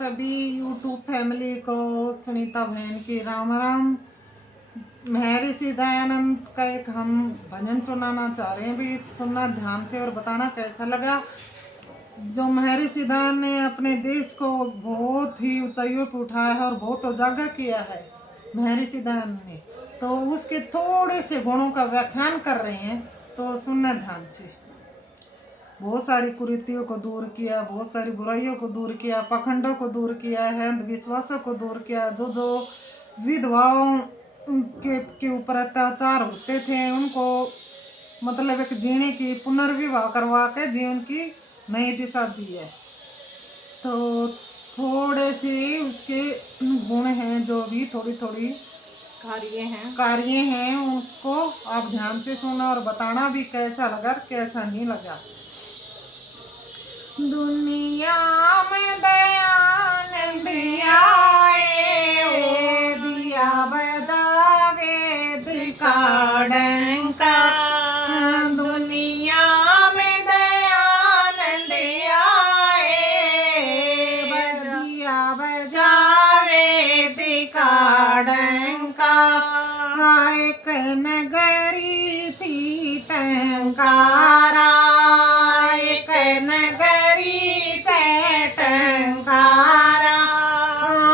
सभी YouTube family को सुनीता बहन की राम राम। महर्षि दयानंद का एक हम भजन सुनाना चाह रहे हैं, भी सुनना ध्यान से और बताना कैसा लगा। जो महर्षि दयानंद ने अपने देश को बहुत ही ऊंचाइयों पर उठाया है और बहुत उजागर किया है महर्षि दयानंद ने, तो उसके थोड़े से गुणों का व्याख्यान कर रहे हैं, तो सुनना ध्यान से। बहुत सारी कुरीतियों को दूर किया, बहुत सारी बुराइयों को दूर किया, पाखंडों को दूर किया है, अंधविश्वासों को दूर किया। जो विधवाओं के ऊपर अत्याचार होते थे उनको मतलब एक जीने की पुनर्विवाह करवा के जीवन की नई दिशा दी है। तो थोड़े से उसके गुण हैं, जो भी थोड़ी थोड़ी कार्य हैं उनको आप ध्यान से सुना और बताना भी कैसा लगा कैसा नहीं लगा। दुनिया में दयानंद आए, दिया बदावे का डंका। दुनिया में दयानंद आए, दिया बजावे का डंका। एक नगरी थी टंकारा, एक नगरी से टंकारा।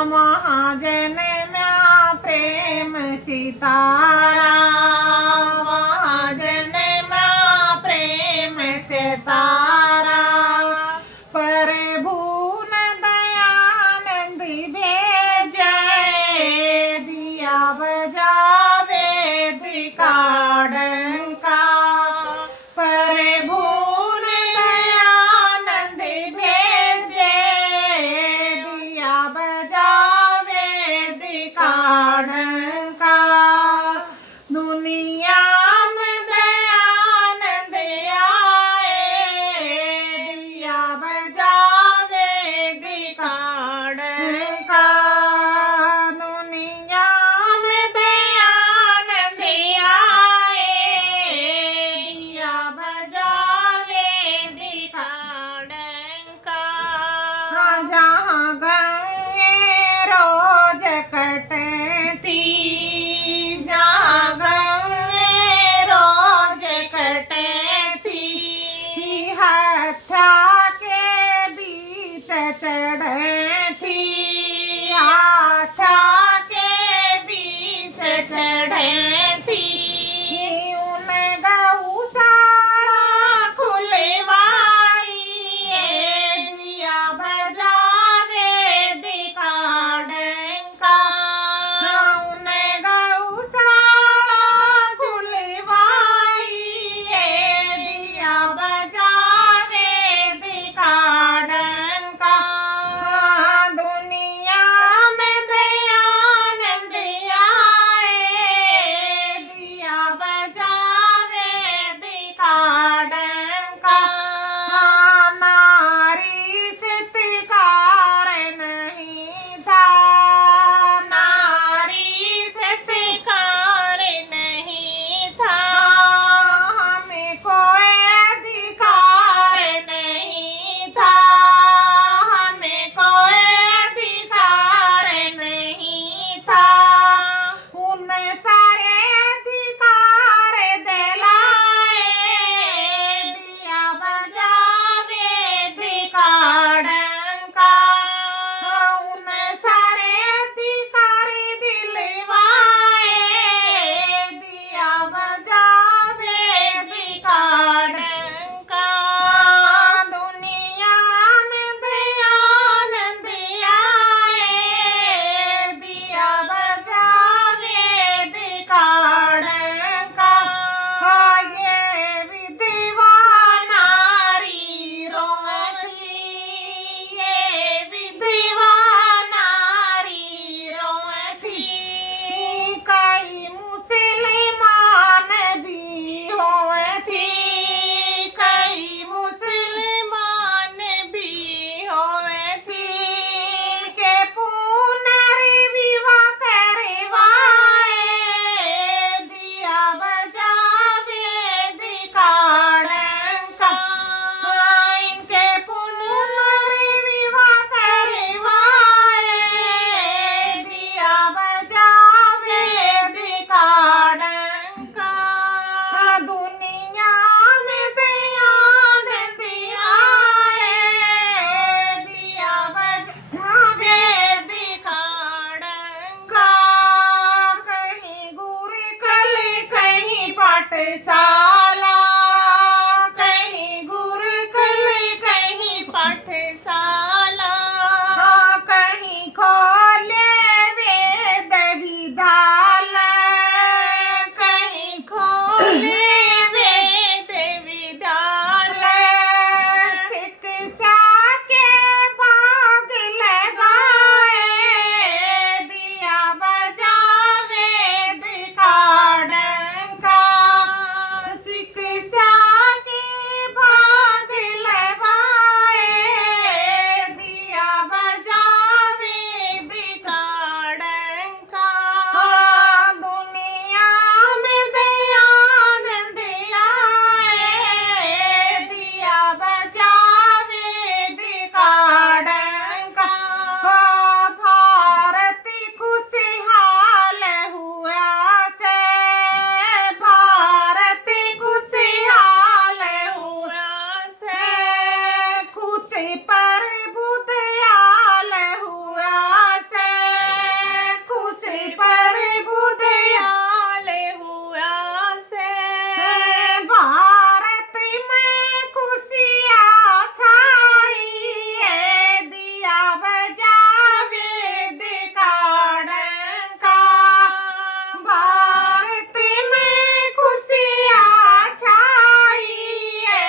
महाजन में प्रेम सितारा, महाजन में प्रेम सितारा। प्रभु ने दयानंद भेजे, दिया बजावे का डंका। प्रभु ने दयानंद भेजे, दिया बजावे का डंका। दुनिया में दयानंद आए, दिया बजावे का डंका। दुनिया में दयानंद आए, दिया बजावे का डंका। जहाँ गए रोज कटती, जहाँ गए रोज कटती। हत्या के बीच चढ़ती, हत्या के बीच चढ़ती। उन गौशाला खुलवाई, दिया बजावे का डंका। उन गौशाला खुलवाई, दिया बजावे का डंका। शाला हाँ कहीं खोले वेद विद्यालय, कहीं खोले वेद विद्यालय शिक्षा के भाग लगाए, दिया बजावे दिखा डंका, शिक्षा के भाग लगाए, दिया बजावे दिखा डंका हाँ दुनिया में दयानंद आए, दिया बजावे दिखा डंका हाँ भारत खुशहाल हुआ से, भारत खुशहाल हुआ से खुशी पर बुदयाल हुआ से, खुशी पर बुदयाल हुआ से भारत में खुशियाँ छाई है, दिया बजावे दिखा डंका, भारत में खुशियाँ छाई है,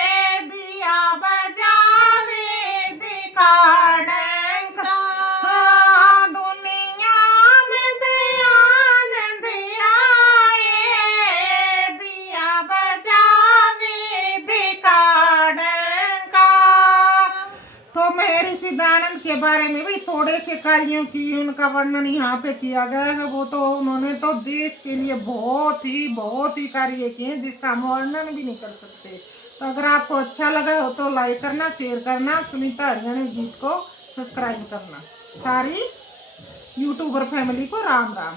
दिया बजावे दिखा डंका हाँ दुनिया में दयानंद आए, दिया बजावे दिखा डंका। तो महर्षि दयानंद के बारे में भी थोड़े से कार्यों की उनका वर्णन यहाँ पे किया गया है। वो तो उन्होंने तो देश के लिए बहुत ही कार्य किए हैं जिसका हम वर्णन भी नहीं कर सकते। तो अगर आपको अच्छा लगा हो तो लाइक करना, शेयर करना, सुनीता हरियाणवी गीत को सब्सक्राइब करना। सारी यूट्यूबर फैमिली को राम राम।